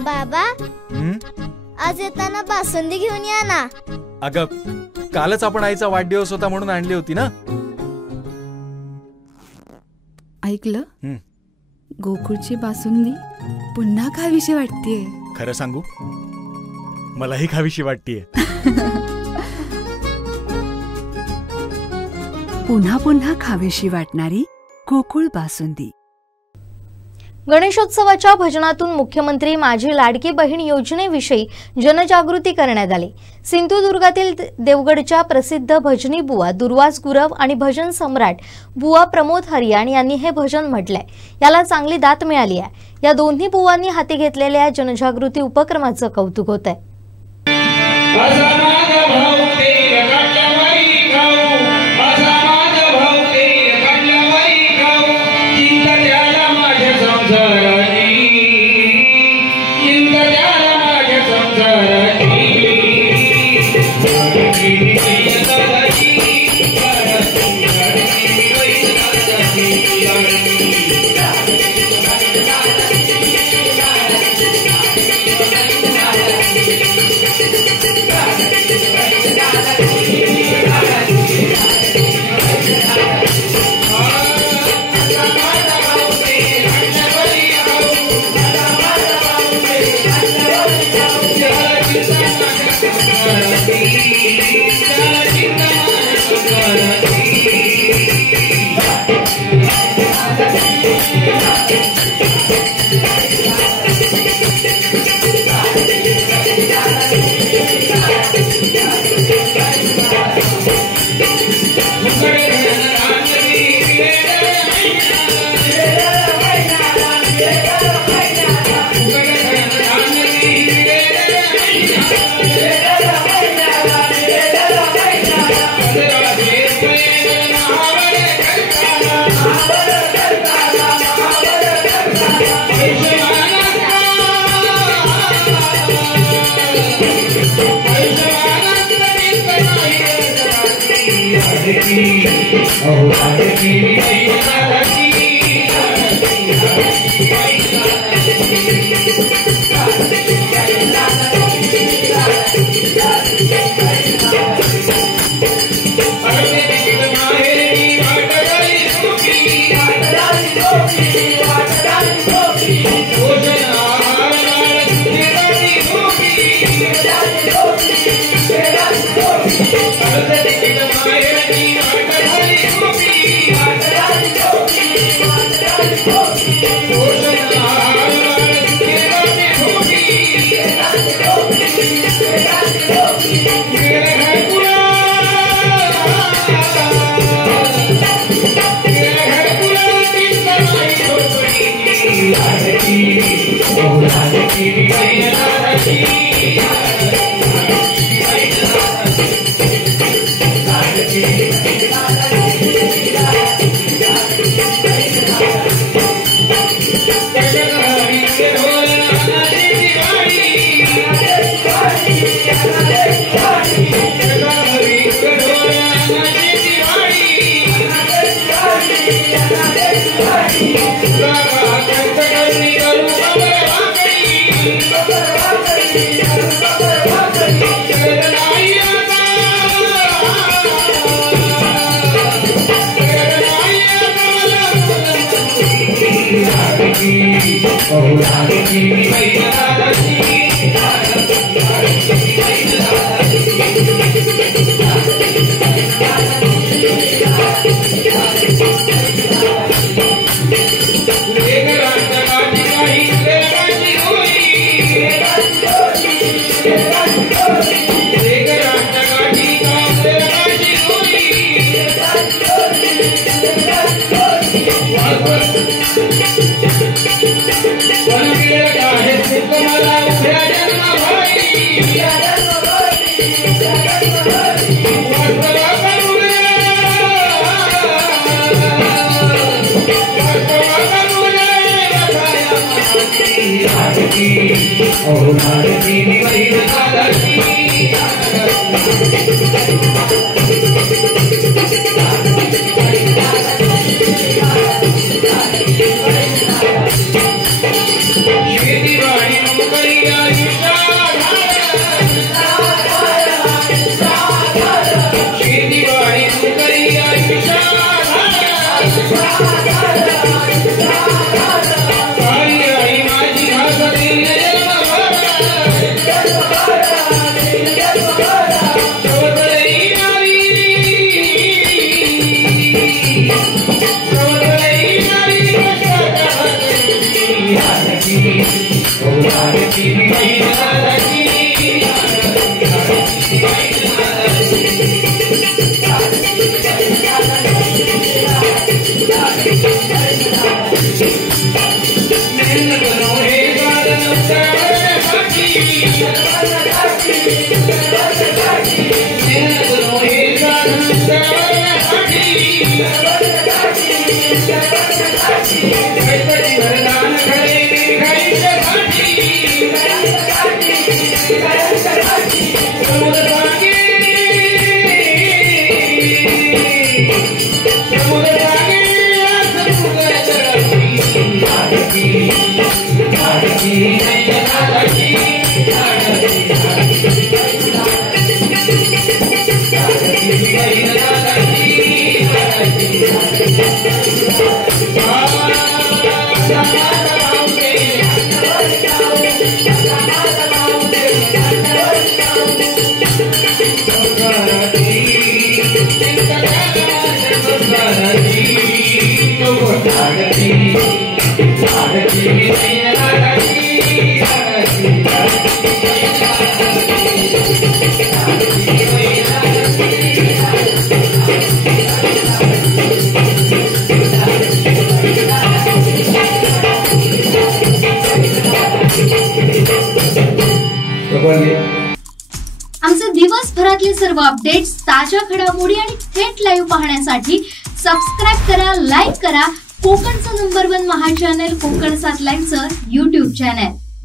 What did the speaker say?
बाबा, आज येताना बासुंदी घेऊन या ना. अगं, कालच आपण आईचा वाढदिवस होता म्हणून आणली होती ना. ऐकलं, गोकुळची बासुंदी पुन्हा खावीशी वाटतेय. खरं सांगू, मलाही खावीशी वाटतेय. पुन्हा पुन्हा खावीशी वाटणारी गोकुळ बासुंदी. गणेशोत्सवाच्या भजनातून मुख्यमंत्री माझी लाडकी बहीण योजनेविषयी जनजागृती करण्यात आली. सिंधुदुर्गातील देवगडच्या प्रसिद्ध भजनी बुवा दुर्वास गुरव आणि भजन सम्राट बुवा प्रमोद हरियाण यांनी हे भजन म्हटलंय. याला चांगली दाद मिळाली आहे. या दोन्ही बुवांनी हाती घेतलेल्या जनजागृती उपक्रमाचं कौतुक होत आहे. शेती वाडी आमचे दिवसभरातले सर्व अपडेट्स, ताज्या घडामोडी आणि थेट लाईव्ह पाहण्यासाठी सबस्क्राईब करा, लाईक करा कोकणचं नंबर 1 महा चॅनल कोकण 7 लाईव्हचं YouTube चॅनल.